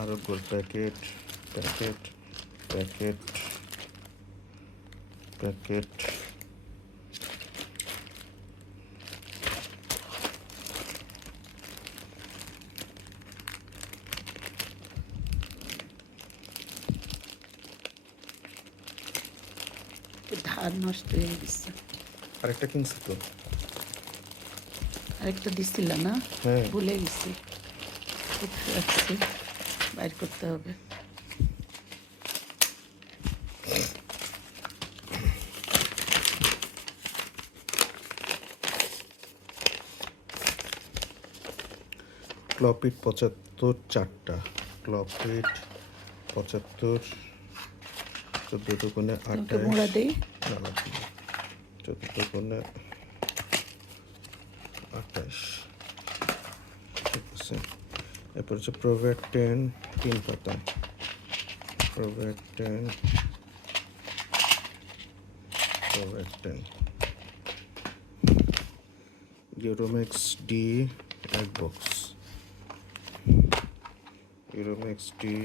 আরও গোল packet packet packet packet ধার নষ্ট হয়ে গেছে। আরেকটা কিনছি তো। আরেকটা দিছিল না? হ্যাঁ, ভুলে গেছি, রাখছি, বাইর করতে হবে। ক্লপিট ৭৫ 4টা, ক্লপিট ৭৫, ১৪ দুগুণে তোমাকে ২৮, মোড়া দেই। না লাগবে না, ১৪ দুগুণে ২৮, ঠিক আছে। এরপর হচ্ছে প্রোভ্যাকটেন ৩ পাতা, প্রোভ্যাকটেন Euromax D ১ box, Euromax D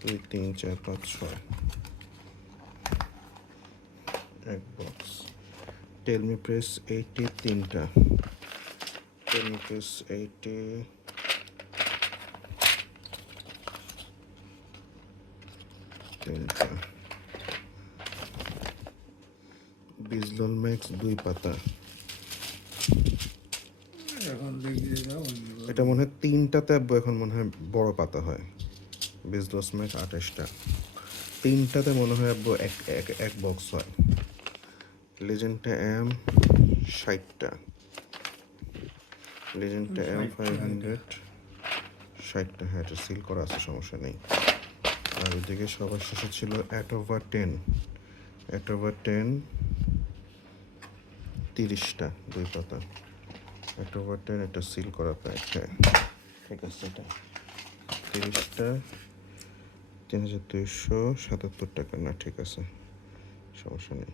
২, ৩, ৪, ৫, ৬ ১ box. টেলমি প্রেস ৮০ 3টা, টেলমি প্রেস ৮০ 3টা, বিজলল ম্যাক্স ২ পাতা। এটা মনে হয় ৩টাতে এখন মনে হয় বড় পাতা হয়। বিজলস ম্যাক্স ২৮টা, ৩টাতে মনে হয় এক বক্স হয়। লেজেন্ডটা এম ৬০টা, লেজেন্ডটা এম 500 ৬০টা। হ্যাঁ, এটা সিল করা আছে, সমস্যা নেই। আর ওইদিকে সবার শেষে ছিল অ্যাটোভা 10, অ্যাটোভা 10 ৩০টা, ২ পাতা। অ্যাটোভা 10 এটা সিল করা প্যাক। হ্যাঁ, ঠিক আছে। এটা ৩০টা, ৩,২৭৭ টাকা। না, ঠিক আছে, সমস্যা নেই।